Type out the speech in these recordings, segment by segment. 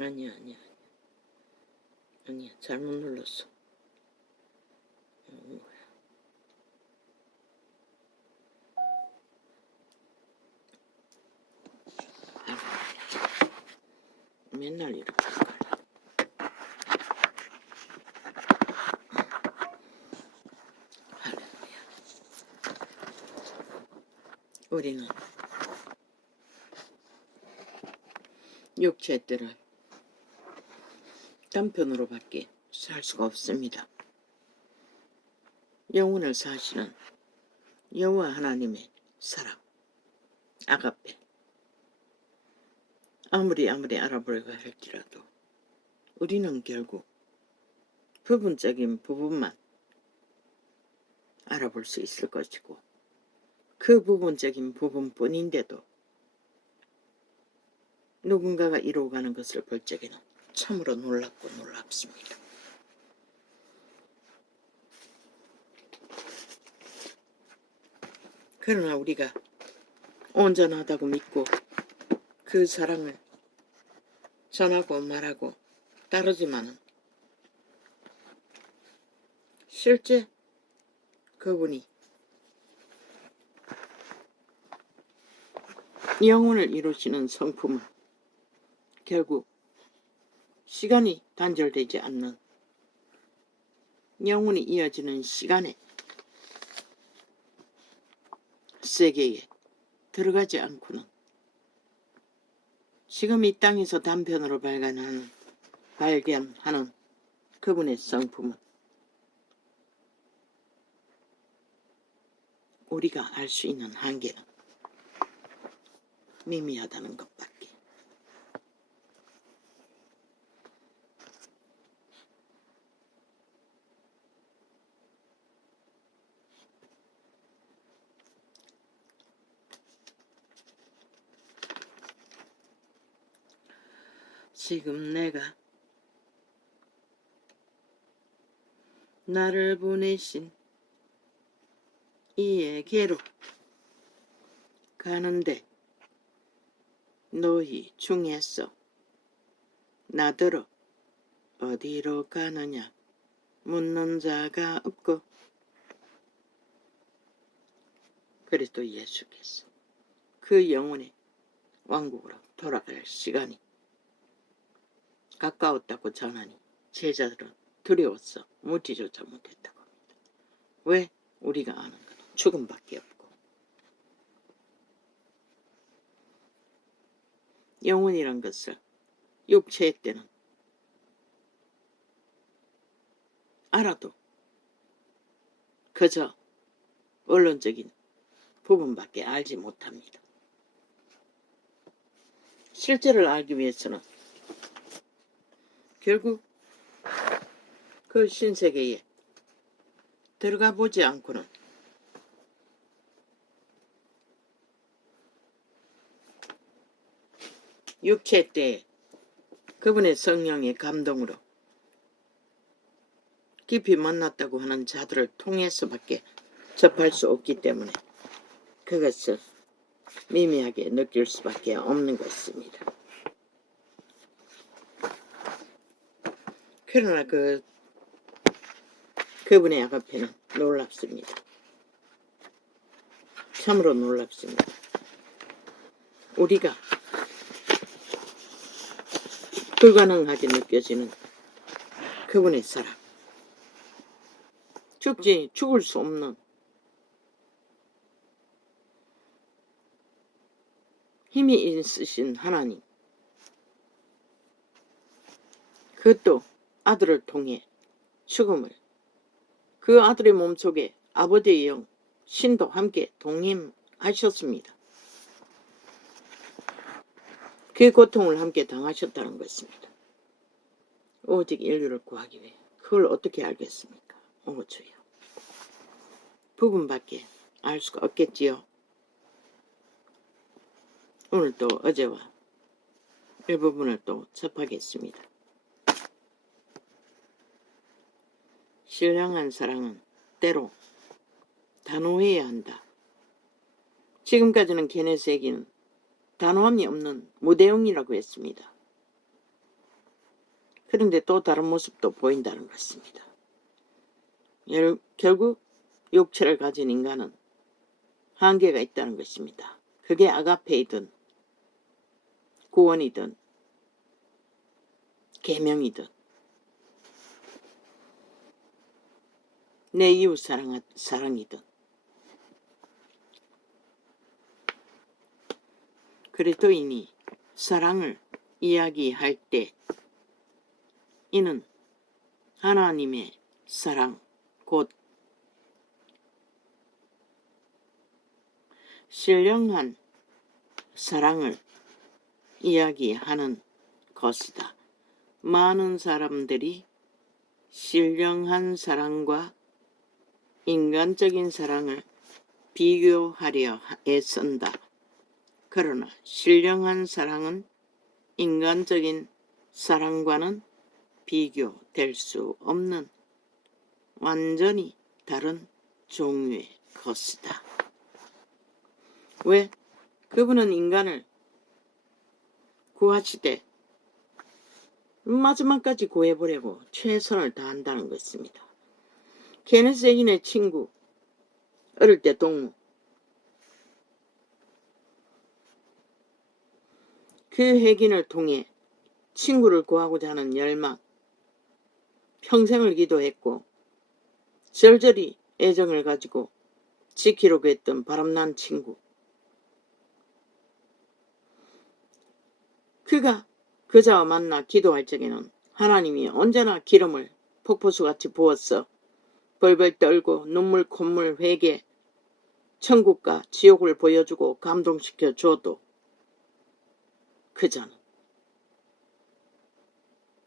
아니야. 아니야. 잘못 눌렀어. 맨날 이렇게 할렐루야. 우리는 육체의 뜰을 단편으로밖에 살 수가 없습니다. 영혼을 사시는 여호와 하나님의 사랑, 아가페, 아무리 알아보려고 할지라도 우리는 결국 부분적인 부분만 알아볼 수 있을 것이고, 그 부분적인 부분뿐인데도 누군가가 이루어가는 것을 볼 적에는 참으로 놀랍고 놀랍습니다. 그러나 우리가 온전하다고 믿고 그 사랑을 전하고 말하고 따르지만은 실제 그분이 영혼을 이루시는 성품은 결국 시간이 단절되지 않는 영혼이 이어지는 시간의 세계에 들어가지 않고는 지금 이 땅에서 단편으로 발견하는 그분의 성품은 우리가 알 수 있는 한계는 미미하다는 것밖에. 지금 내가 나를 보내신 이에게로 가는데 너희 중에서 나더러 어디로 가느냐 묻는 자가 없고, 그리스도 예수께서 그 영혼의 왕국으로 돌아갈 시간이 가까웠다고 전하니 제자들은 두려워서 묻지조차 못했다고 합니다. 왜? 우리가 아는 건 죽음밖에 없고, 영혼이란 것을 육체의 때는 알아도 그저 원론적인 부분밖에 알지 못합니다. 실제를 알기 위해서는 결국 그 신세계에 들어가 보지 않고는 육체 때에 그분의 성령의 감동으로 깊이 만났다고 하는 자들을 통해서밖에 접할 수 없기 때문에 그것을 미미하게 느낄 수밖에 없는 것입니다. 그러나 그분의 아가페는 놀랍습니다. 참으로 놀랍습니다. 우리가 불가능하게 느껴지는 그분의 사랑, 죽을 수 없는 힘이 있으신 하나님, 그것도 아들을 통해 죽음을, 그 아들의 몸속에 아버지의 영, 신도 함께 동임하셨습니다. 그 고통을 함께 당하셨다는 것입니다. 오직 인류를 구하기 위해. 그걸 어떻게 알겠습니까? 오 주여. 부분밖에 알 수가 없겠지요. 오늘 또 어제와 일부분을 또 접하겠습니다. 신령한 사랑은 때로 단호해야 한다. 지금까지는 게네세기는 단호함이 없는 무대응이라고 했습니다. 그런데 또 다른 모습도 보인다는 것입니다. 결국 육체를 가진 인간은 한계가 있다는 것입니다. 그게 아가페이든 구원이든 계명이든 내 이웃 사랑이든. 그리스도인이 사랑을 이야기할 때 이는 하나님의 사랑 곧 신령한 사랑을 이야기하는 것이다. 많은 사람들이 신령한 사랑과 인간적인 사랑을 비교하려 애쓴다. 그러나 신령한 사랑은 인간적인 사랑과는 비교될 수 없는 완전히 다른 종류의 것이다. 왜? 그분은 인간을 구하시되 마지막까지 구해보려고 최선을 다한다는 것입니다. 케네스 에긴의 친구, 어릴 때 동무, 그 핵인을 통해 친구를 구하고자 하는 열망, 평생을 기도했고 절절히 애정을 가지고 지키려고 했던 바람난 친구, 그가 그자와 만나 기도할 적에는 하나님이 언제나 기름을 폭포수같이 부었어 벌벌 떨고 눈물 콧물 회개 천국과 지옥을 보여주고 감동시켜 줘도 그자는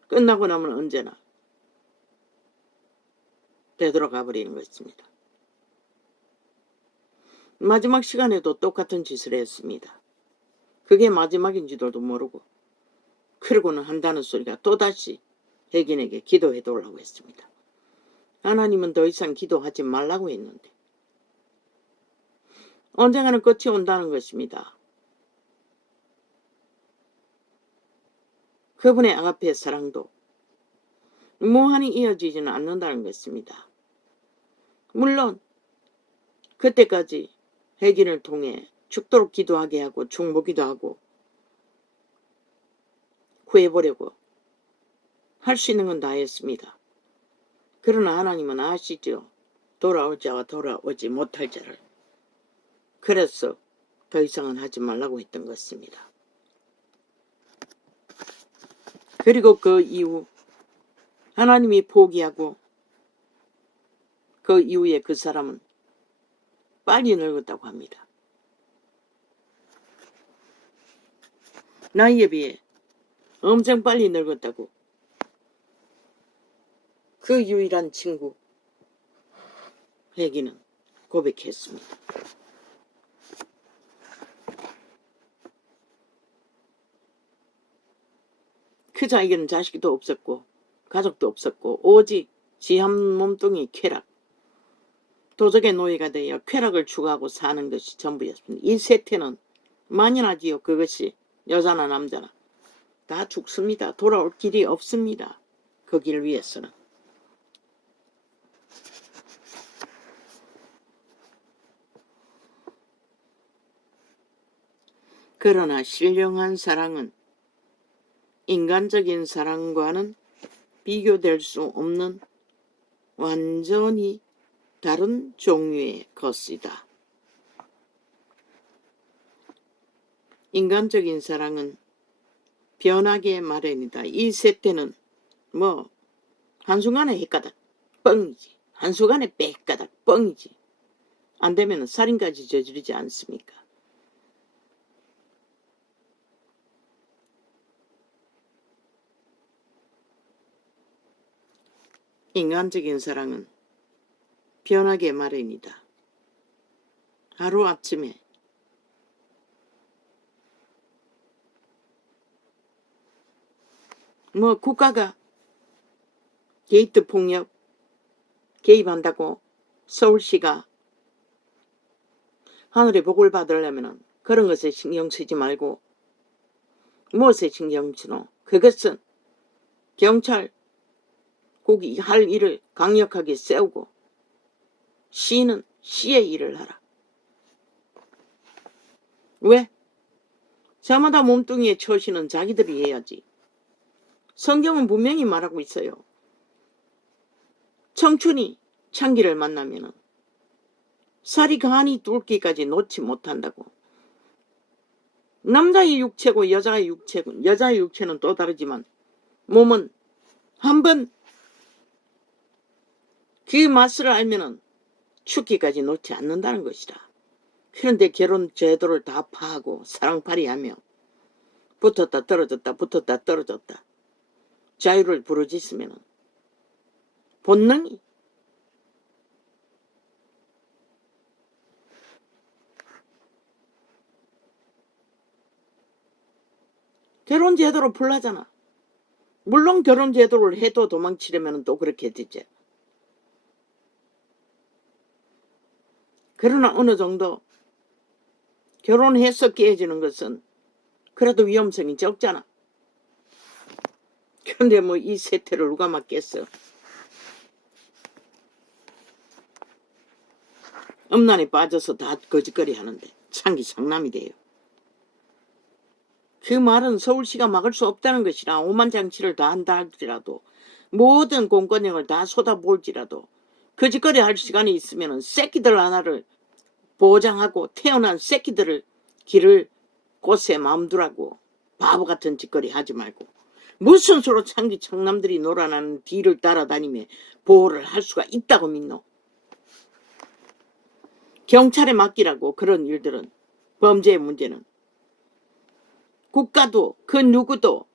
끝나고 나면 언제나 되돌아가 버리는 것입니다. 마지막 시간에도 똑같은 짓을 했습니다. 그게 마지막인지도 모르고 그러고는 한다는 소리가 또다시 핵인에게 기도해 달라고 했습니다. 하나님은 더 이상 기도하지 말라고 했는데 언젠가는 끝이 온다는 것입니다. 그분의 아가페 사랑도 무한히 이어지지는 않는다는 것입니다. 물론 그때까지 핵인을 통해 죽도록 기도하게 하고 중보기도 하고 구해보려고 할 수 있는 건 다 했습니다. 그러나 하나님은 아시죠. 돌아올 자와 돌아오지 못할 자를. 그래서 더 이상은 하지 말라고 했던 것입니다. 그리고 그 이후 하나님이 포기하고 그 이후에 그 사람은 빨리 늙었다고 합니다. 나이에 비해 엄청 빨리 늙었다고 그 유일한 친구 핵인은 고백했습니다. 그 자에게는 자식도 없었고 가족도 없었고 오직 지 한 몸뚱이 쾌락, 도적의 노예가 되어 쾌락을 추구하고 사는 것이 전부였습니다. 이 세태는 만연하지요. 그것이 여자나 남자나 다 죽습니다. 돌아올 길이 없습니다. 그 길 위해서는. 그러나 신령한 사랑은 인간적인 사랑과는 비교될 수 없는 완전히 다른 종류의 것이다. 인간적인 사랑은 변하기에 마련이다. 이 세태는 뭐 한순간에 헷가닥 뻥이지. 한순간에 빽가닥 뻥이지. 안 되면 살인까지 저지르지 않습니까? 인간적인 사랑은 변하기에 마련이다. 하루아침에 뭐 국가가 게이트 폭력 개입한다고 서울시가 하늘의 복을 받으려면 그런 것에 신경 쓰지 말고 무엇에 신경 쓰노? 그것은 경찰 국이 할 일을 강력하게 세우고 시는 시의 일을 하라. 왜? 저마다 몸뚱이의 처신은 자기들이 해야지. 성경은 분명히 말하고 있어요. 청춘이 창기를 만나면은 살이 간이 뚫기까지 놓지 못한다고. 남자의 육체고 여자의 육체는 또 다르지만 몸은 한번 그 맛을 알면은 죽기까지 놓지 않는다는 것이다. 그런데 결혼 제도를 다 파하고 사랑팔이하며 붙었다 떨어졌다 붙었다 떨어졌다 자유를 부르짖으면 본능이 결혼 제도로 불나잖아. 물론 결혼 제도를 해도 도망치려면 또 그렇게 되지. 그러나 어느 정도 결혼해서 깨어지는 것은 그래도 위험성이 적잖아. 그런데 뭐 이 세태를 누가 맡겠어. 음란에 빠져서 다 거짓거리 하는데 창기 장남이 돼요. 그 말은 서울시가 막을 수 없다는 것이라 오만장치를 다 한다 할지라도 모든 공권력을 다 쏟아부을지라도 거짓거리 할 시간이 있으면 새끼들 하나를 보장하고 태어난 새끼들을 길을 곳에 마음 두라고. 바보 같은 짓거리 하지 말고 무슨 수로 창기 청남들이 놀아나는 뒤를 따라다니며 보호를 할 수가 있다고 믿노. 경찰에 맡기라고. 그런 일들은 범죄의 문제는 국가도 그 누구도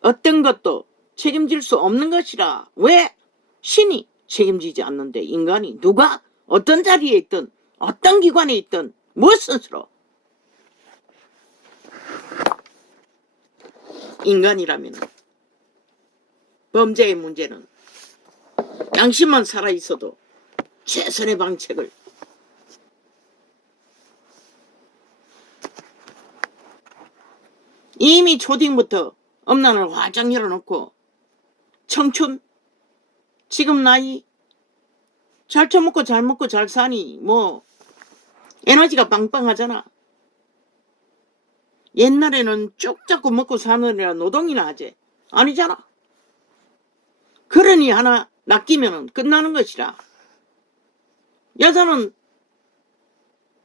어떤 것도 책임질 수 없는 것이라. 왜? 신이 책임지지 않는데 인간이 누가 어떤 자리에 있든 어떤 기관에 있든 무슨 수로 인간이라면 범죄의 문제는 양심만 살아있어도 최선의 방책을 이미 초딩부터 엄난을 활짝 열어놓고 청춘 지금 나이 잘 처먹고 잘 먹고 잘 사니 뭐 에너지가 빵빵하잖아. 옛날에는 쭉 잡고 먹고 사느라 노동이나 하지. 아니잖아. 그러니 하나 낚이면 끝나는 것이라. 여자는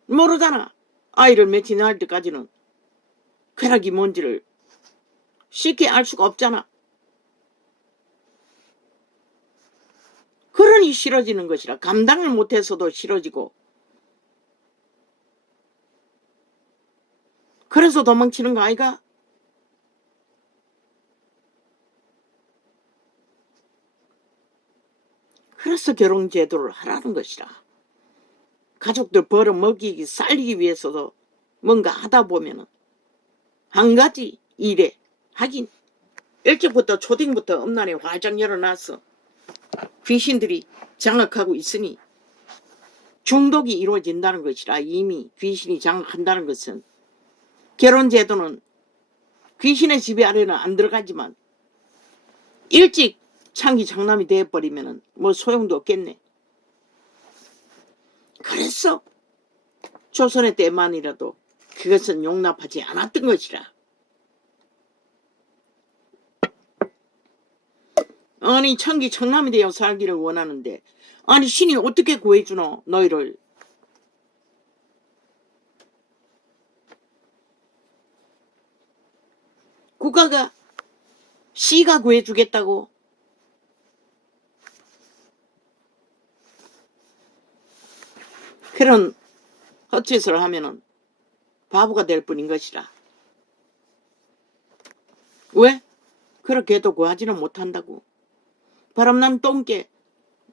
모르잖아. 아이를 며칠 낳을 때까지는 쾌락이 뭔지를 쉽게 알 수가 없잖아. 그러니 싫어지는 것이라. 감당을 못해서도 싫어지고 그래서 도망치는 거 아이가? 그래서 결혼제도를 하라는 것이라. 가족들 벌어먹이기 살리기 위해서도 뭔가 하다 보면은 한 가지 일에 하긴 일찍부터 초딩부터 엄난에 활짝 열어놨어. 귀신들이 장악하고 있으니 중독이 이루어진다는 것이라. 이미 귀신이 장악한다는 것은 결혼제도는 귀신의 지배 아래는 안 들어가지만 일찍 창기 장남이 되어버리면 뭐 소용도 없겠네. 그래서 조선의 때만이라도 그것은 용납하지 않았던 것이라. 아니 창기 청남이 되어 살기를 원하는데 아니 신이 어떻게 구해주노 너희를. 국가가 시가 구해주겠다고. 그런 헛짓을 하면은 바보가 될 뿐인 것이라. 왜? 그렇게 해도 구하지는 못한다고. 바람난 똥개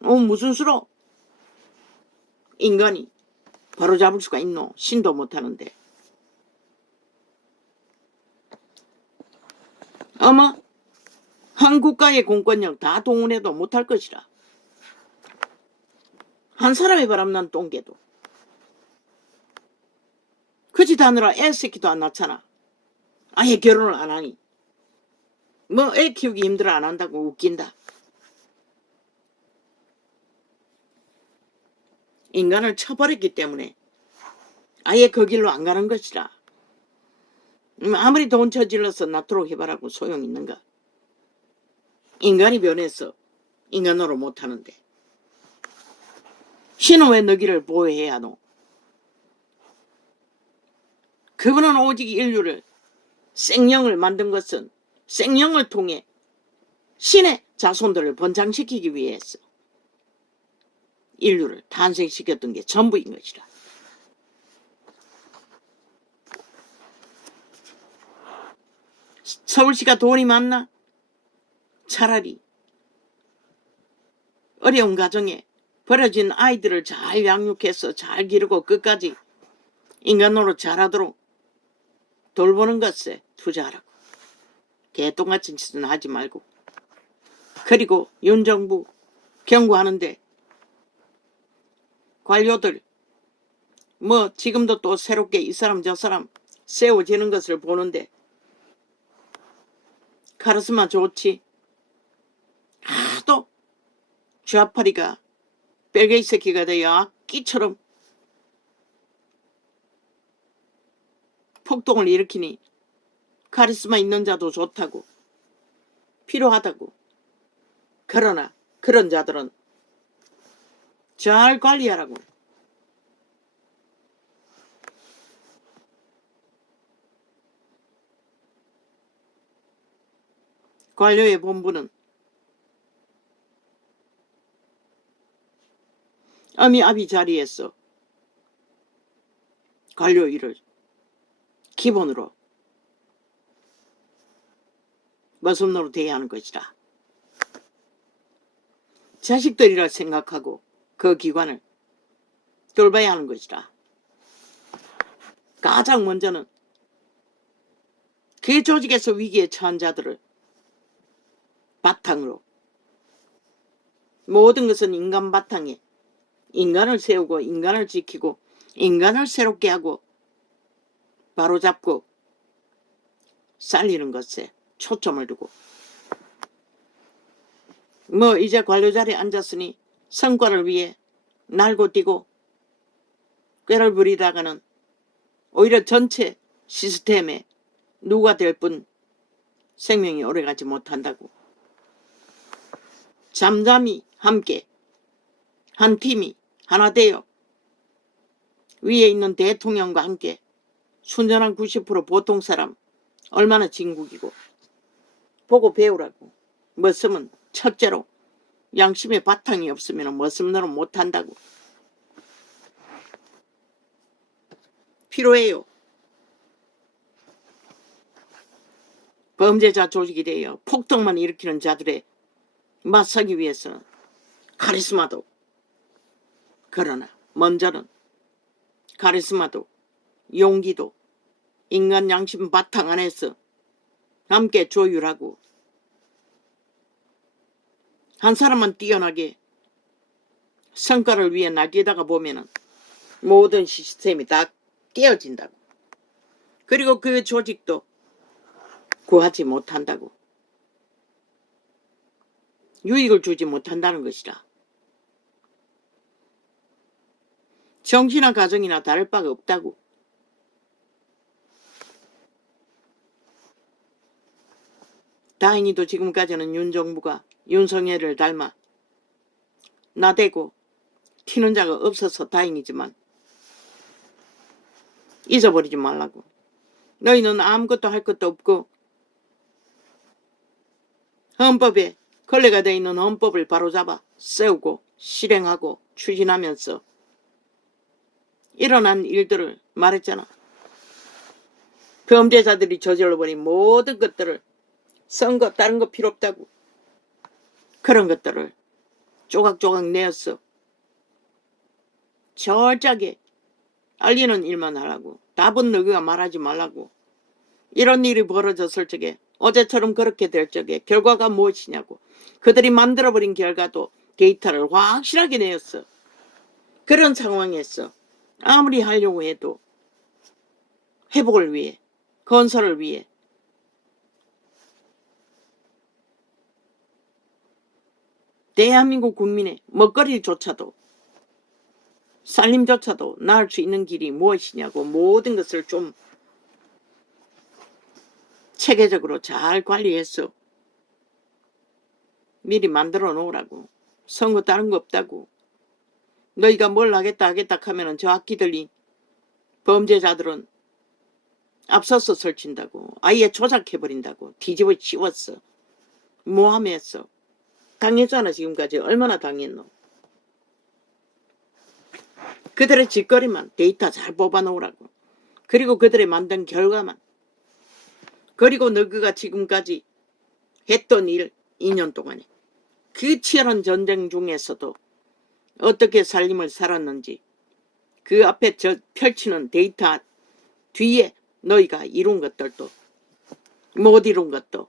무슨 수로 인간이 바로잡을 수가 있노. 신도 못하는데. 아마 한 국가의 공권력 다 동원해도 못할 것이라. 한 사람의 바람난 똥개도 그 짓 하느라 애 새끼도 안 낳잖아. 아예 결혼을 안 하니 뭐 애 키우기 힘들어 안 한다고 웃긴다. 인간을 쳐버렸기 때문에 아예 그 길로 안 가는 것이라. 아무리 돈 저질러서 낫도록 해봐라고 소용 있는가. 인간이 변해서 인간으로 못하는데 신은 왜 너기를 보호해야 하노? 그분은 오직 인류를 생명을 만든 것은 생명을 통해 신의 자손들을 번창시키기 위해서 인류를 탄생시켰던 게 전부인 것이라. 서울시가 돈이 많나? 차라리 어려운 가정에 버려진 아이들을 잘 양육해서 잘 기르고 끝까지 인간으로 자라도록 돌보는 것에 투자하라고. 개똥같은 짓은 하지 말고. 그리고 윤정부 경고하는데 관료들 뭐 지금도 또 새롭게 이 사람 저 사람 세워지는 것을 보는데 카리스마 좋지. 하도 좌파리가 뺄개이 새끼가 되어 악기처럼 폭동을 일으키니 카리스마 있는 자도 좋다고 필요하다고. 그러나 그런 자들은 잘 관리하라고. 관료의 본분은 어미 아비 자리에서 관료 일을 기본으로 머슴노로 대하는 것이라. 자식들이라 생각하고 그 기관을 돌봐야 하는 것이라. 가장 먼저는 그 조직에서 위기에 처한 자들을 바탕으로 모든 것은 인간 바탕에 인간을 세우고 인간을 지키고 인간을 새롭게 하고 바로잡고 살리는 것에 초점을 두고 뭐 이제 관료 자리에 앉았으니 성과를 위해 날고 뛰고 꾀를 부리다가는 오히려 전체 시스템에 누가 될 뿐 생명이 오래가지 못한다고. 잠잠히 함께 한 팀이 하나 되어 위에 있는 대통령과 함께 순전한 90% 보통 사람 얼마나 진국이고 보고 배우라고. 머슴은 첫째로 양심의 바탕이 없으면 머슴노릇 못한다고. 필요해요. 범죄자 조직이 되어 폭동만 일으키는 자들의 맞서기 위해서는 카리스마도 그러나 먼저는 카리스마도 용기도 인간 양심 바탕 안에서 함께 조율하고 한 사람만 뛰어나게 성과를 위해 날뛰다가 보면은 모든 시스템이 다 깨어진다고. 그리고 그 조직도 구하지 못한다고. 유익을 주지 못한다는 것이라. 정치나 가정이나 다를 바가 없다고. 다행히도 지금까지는 윤정부가 윤석열을 닮아 나대고 튀는 자가 없어서 다행이지만 잊어버리지 말라고. 너희는 아무것도 할 것도 없고 헌법에 걸레가 되어 있는 헌법을 바로잡아 세우고 실행하고 추진하면서 일어난 일들을 말했잖아. 범죄자들이 저질러버린 모든 것들을 선거 다른 거 필요 없다고. 그런 것들을 조각조각 내었어. 철저하게 알리는 일만 하라고. 답은 너희가 말하지 말라고. 이런 일이 벌어졌을 적에 어제처럼 그렇게 될 적에 결과가 무엇이냐고. 그들이 만들어버린 결과도 데이터를 확실하게 내었어. 그런 상황에서 아무리 하려고 해도 회복을 위해 건설을 위해 대한민국 국민의 먹거리조차도 살림조차도 나을 수 있는 길이 무엇이냐고 모든 것을 좀 체계적으로 잘 관리해서 미리 만들어 놓으라고. 선거 다른 거 없다고. 너희가 뭘 하겠다 하면은 저 악기들이 범죄자들은 앞서서 설친다고. 아예 조작해버린다고. 뒤집어 씌웠어. 모함했어. 당했잖아 지금까지. 얼마나 당했노. 그들의 짓거리만 데이터 잘 뽑아놓으라고. 그리고 그들의 만든 결과만. 그리고 너희가 지금까지 했던 일 2년 동안에 그 치열한 전쟁 중에서도 어떻게 살림을 살았는지 그 앞에 펼치는 데이터 뒤에 너희가 이룬 것들도 못 이룬 것도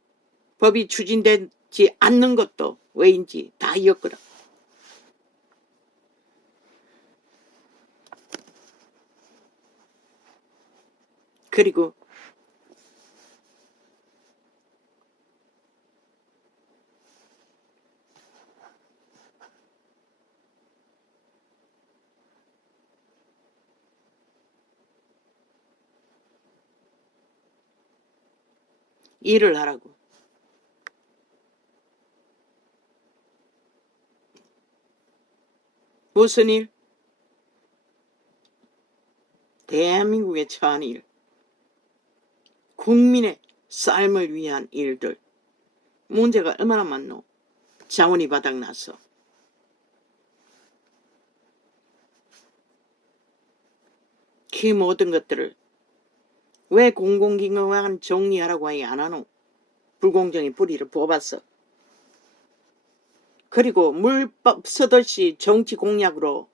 법이 추진되지 않는 것도 왜인지 다 엮으라. 그리고 일을 하라고. 무슨 일? 대한민국에 처한 일. 국민의 삶을 위한 일들. 문제가 얼마나 많노. 자원이 바닥나서. 그 모든 것들을 왜 공공기관을 정리하라고 하지 안 하노? 불공정의 뿌리를 뽑았어. 그리고 물밥 쓰듯이 정치 공약으로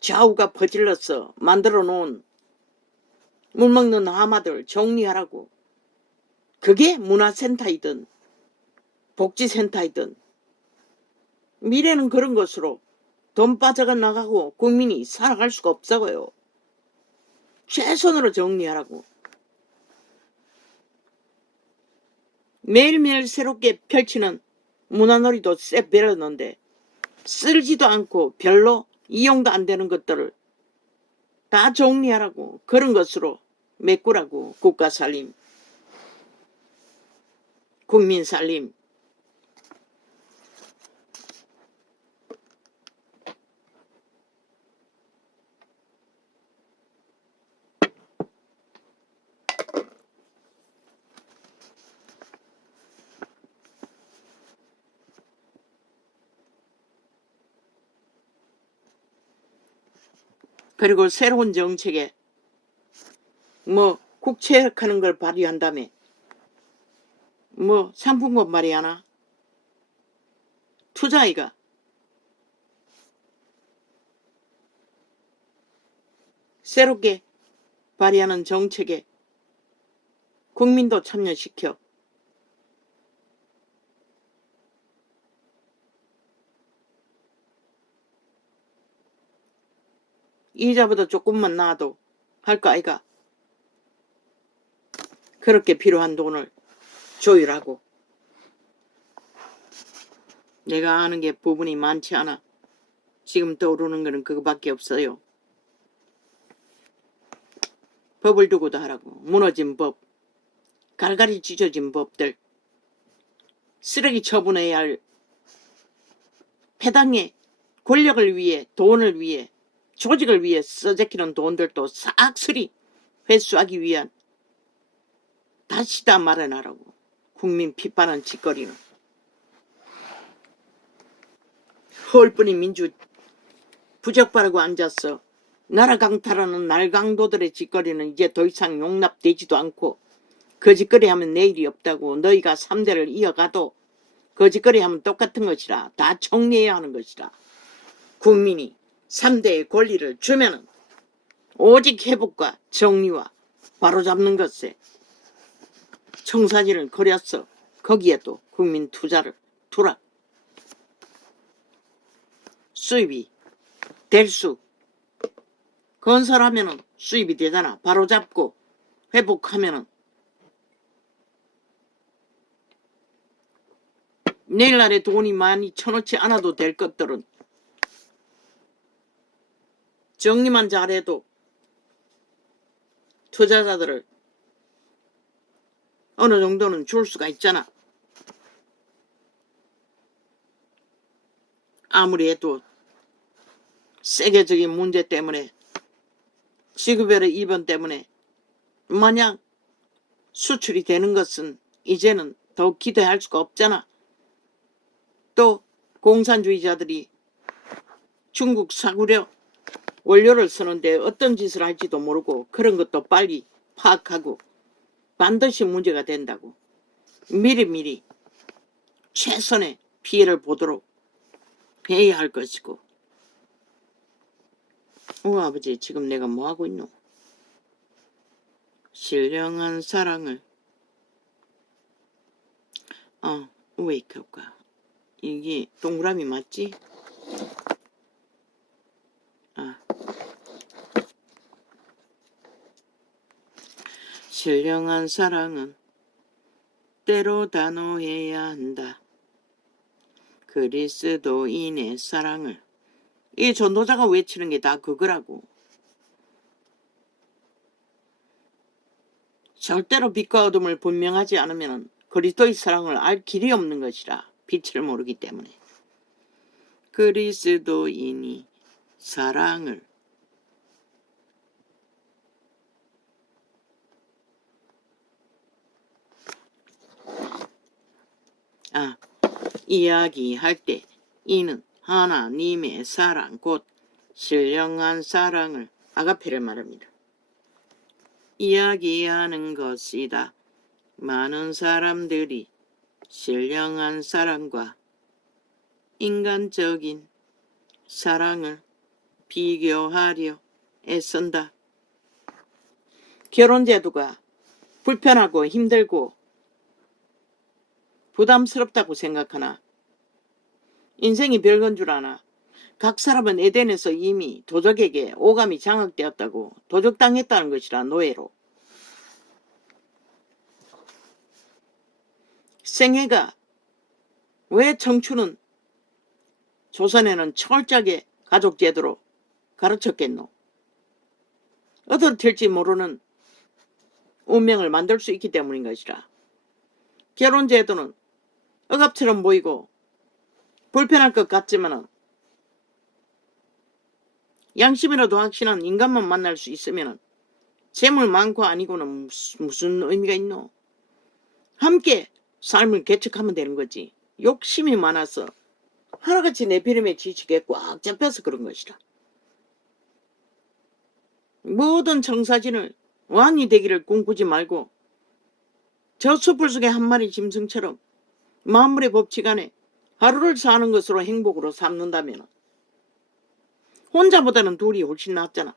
좌우가 퍼질러서 만들어 놓은 물먹는 하마들 정리하라고. 그게 문화센터이든 복지센터이든 미래는 그런 것으로 돈 빠져가 나가고 국민이 살아갈 수가 없어요. 최선으로 정리하라고. 매일매일 새롭게 펼치는 문화놀이도 쎄 배렸는데 쓸지도 않고 별로 이용도 안 되는 것들을 다 정리하라고. 그런 것으로 메꾸라고. 국가살림, 국민살림. 그리고 새로운 정책에 뭐 국채하는 걸 발의한 다음에 뭐 상품권 발의하나? 투자이가 새롭게 발의하는 정책에 국민도 참여시켜 이자보다 조금만 나와도 할 거 아이가. 그렇게 필요한 돈을 조율하고. 내가 아는 게 부분이 많지 않아. 지금 떠오르는 거는 그거밖에 없어요. 법을 두고도 하라고. 무너진 법, 갈갈이 찢어진 법들, 쓰레기 처분해야 할 패당의 권력을 위해, 돈을 위해, 조직을 위해 써제키는 돈들도 싹쓸이 회수하기 위한 다시 다 마련하라고. 국민 핏바는 짓거리는 헐뿐이 민주 부적바라고 앉았어. 나라 강탈하는 날강도들의 짓거리는 이제 더 이상 용납되지도 않고 거짓거리 하면 내일이 없다고. 너희가 3대를 이어가도 거짓거리 하면 똑같은 것이라. 다 정리해야 하는 것이라. 국민이 3대의 권리를 주면은 오직 회복과 정리와 바로잡는 것에 청사진을 그렸어. 거기에도 국민 투자를 두라. 수입이 될 수. 건설하면은 수입이 되잖아. 바로잡고 회복하면은 내일날에 돈이 많이 쳐놓지 않아도 될 것들은 정리만 잘해도 투자자들을 어느 정도는 줄 수가 있잖아. 아무리 해도 세계적인 문제 때문에 지구별의 이변 때문에 만약 수출이 되는 것은 이제는 더욱 기대할 수가 없잖아. 또 공산주의자들이 중국 사구려 원료를 쓰는데 어떤 짓을 할지도 모르고 그런 것도 빨리 파악하고 반드시 문제가 된다고 미리미리 최선의 피해를 보도록 해야 할 것이고. 아버지 지금 내가 뭐하고 있노? 신령한 사랑을 웨이크업가 이게 동그라미 맞지? 신령한 사랑은 때로 단호해야 한다. 그리스도인의 사랑을. 이 전도자가 외치는 게 다 그거라고. 절대로 빛과 어둠을 분명하지 않으면 그리스도의 사랑을 알 길이 없는 것이라. 빛을 모르기 때문에. 그리스도인이 사랑을 이야기할 때 이는 하나님의 사랑 곧 신령한 사랑을 아가페를 말합니다. 이야기하는 것이다. 많은 사람들이 신령한 사랑과 인간적인 사랑을 비교하려 애쓴다. 결혼제도가 불편하고 힘들고 부담스럽다고 생각하나 인생이 별건 줄 아나. 각 사람은 에덴에서 이미 도적에게 오감이 장악되었다고 도적당했다는 것이라. 노예로. 생애가 왜 청춘은 조선에는 철저하게 가족제도로 가르쳤겠노? 어떻게 될지 모르는 운명을 만들 수 있기 때문인 것이라. 결혼제도는 억압처럼 보이고 불편할 것 같지만 양심이라도 확신한 인간만 만날 수 있으면 재물 많고 아니고는 무슨 의미가 있노? 함께 삶을 개척하면 되는 거지. 욕심이 많아서 하나같이 내 비름에 지치게 꽉 잡혀서 그런 것이라. 모든 청사진을 왕이 되기를 꿈꾸지 말고 저 숯불 속의 한 마리 짐승처럼 만물의 법칙 안에 하루를 사는 것으로 행복으로 삼는다면 혼자보다는 둘이 훨씬 낫잖아.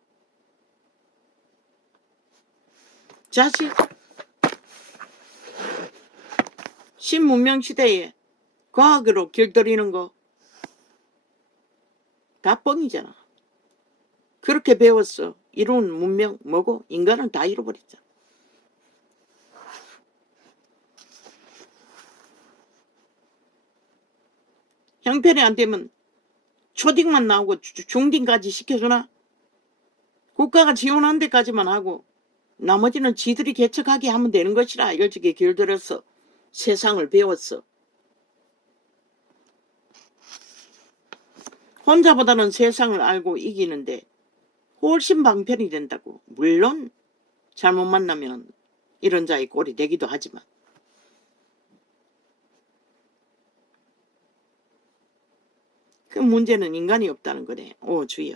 자식, 신문명 시대에 과학으로 길들이는 거 다 뻥이잖아. 그렇게 배웠어. 이룬 문명 뭐고? 인간은 다 잃어버렸잖아. 형편이 안 되면 초딩만 나오고 중딩까지 시켜주나? 국가가 지원한 데까지만 하고 나머지는 지들이 개척하게 하면 되는 것이라. 일찍이 길들여서 세상을 배웠어. 혼자보다는 세상을 알고 이기는데 훨씬 방편이 된다고. 물론 잘못 만나면 이런 자의 꼴이 되기도 하지만. 그 문제는 인간이 없다는 거네. 오 주여.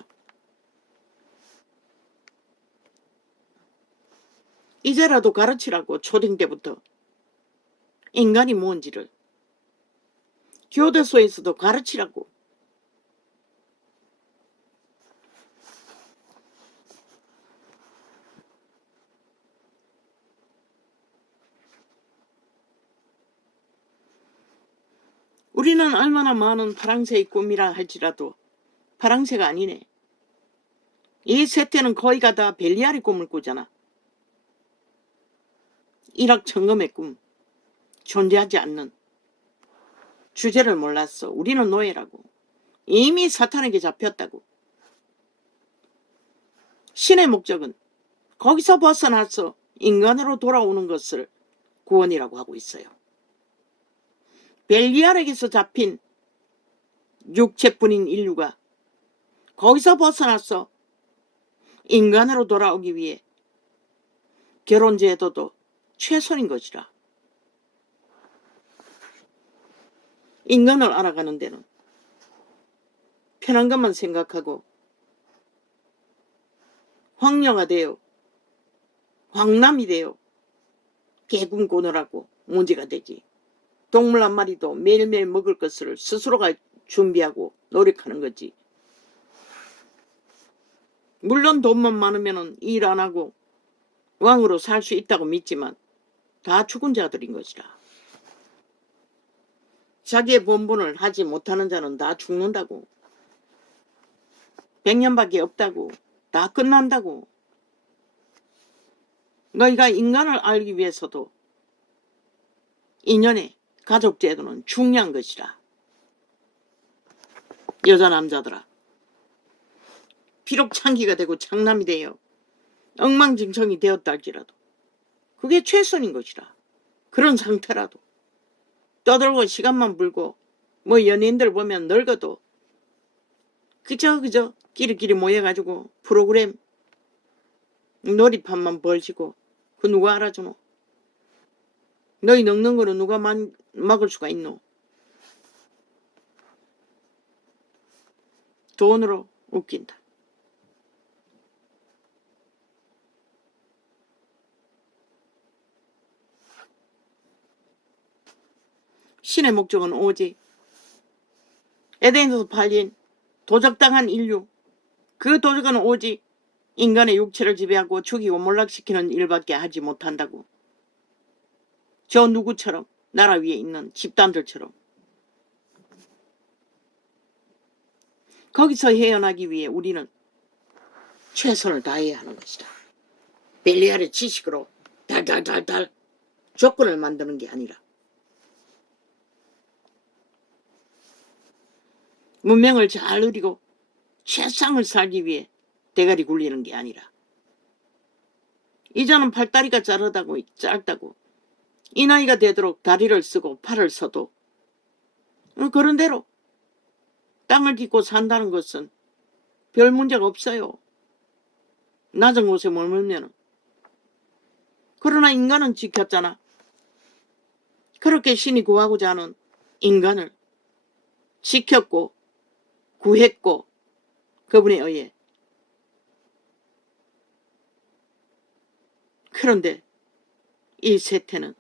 이제라도 가르치라고. 초딩 때부터 인간이 뭔지를 교도소에서도 가르치라고. 우리는 얼마나 많은 파랑새의 꿈이라 할지라도 파랑새가 아니네. 이 세태는 거의가 다 벨리알의 꿈을 꾸잖아. 일확천금의 꿈. 존재하지 않는 주제를 몰랐어. 우리는 노예라고. 이미 사탄에게 잡혔다고. 신의 목적은 거기서 벗어나서 인간으로 돌아오는 것을 구원이라고 하고 있어요. 벨리알에게서 잡힌 육체뿐인 인류가 거기서 벗어나서 인간으로 돌아오기 위해 결혼제도도 최선인 것이라. 인간을 알아가는 데는 편한 것만 생각하고 황녀가 되어 황남이 되어 개군 꾸느라고 문제가 되지. 동물 한 마리도 매일매일 먹을 것을 스스로가 준비하고 노력하는 거지. 물론 돈만 많으면 일 안 하고 왕으로 살 수 있다고 믿지만 다 죽은 자들인 것이라. 자기의 본분을 하지 못하는 자는 다 죽는다고. 100년밖에 없다고. 다 끝난다고. 너희가 인간을 알기 위해서도 인연의 가족제도는 중요한 것이라. 여자 남자들아, 비록 창기가 되고 장남이 되어 엉망진창이 되었다 할지라도 그게 최선인 것이라. 그런 상태라도 떠들고 시간만 불고 뭐 연예인들 보면 늙어도 그저 끼리끼리 모여가지고 프로그램 놀이판만 벌지고 그 누가 알아주노? 너희 늙는 거는 누가 막을 수가 있노? 돈으로 웃긴다. 신의 목적은 오직 에덴에서 팔린 도적당한 인류, 그 도적은 오직 인간의 육체를 지배하고 죽이고 몰락시키는 일밖에 하지 못한다고. 저 누구처럼 나라 위에 있는 집단들처럼. 거기서 헤어나기 위해 우리는 최선을 다해야 하는 것이다. 벨리알의 지식으로 달달달달 조건을 만드는 게 아니라 문명을 잘 누리고 최상을 살기 위해 대가리 굴리는 게 아니라 이자는 팔다리가 짧다고 이 나이가 되도록 다리를 쓰고 팔을 써도 그런 대로 땅을 딛고 산다는 것은 별 문제가 없어요. 낮은 곳에 머물면. 그러나 인간은 지켰잖아. 그렇게 신이 구하고자 하는 인간을 지켰고 구했고 그분에 의해. 그런데 이 세태는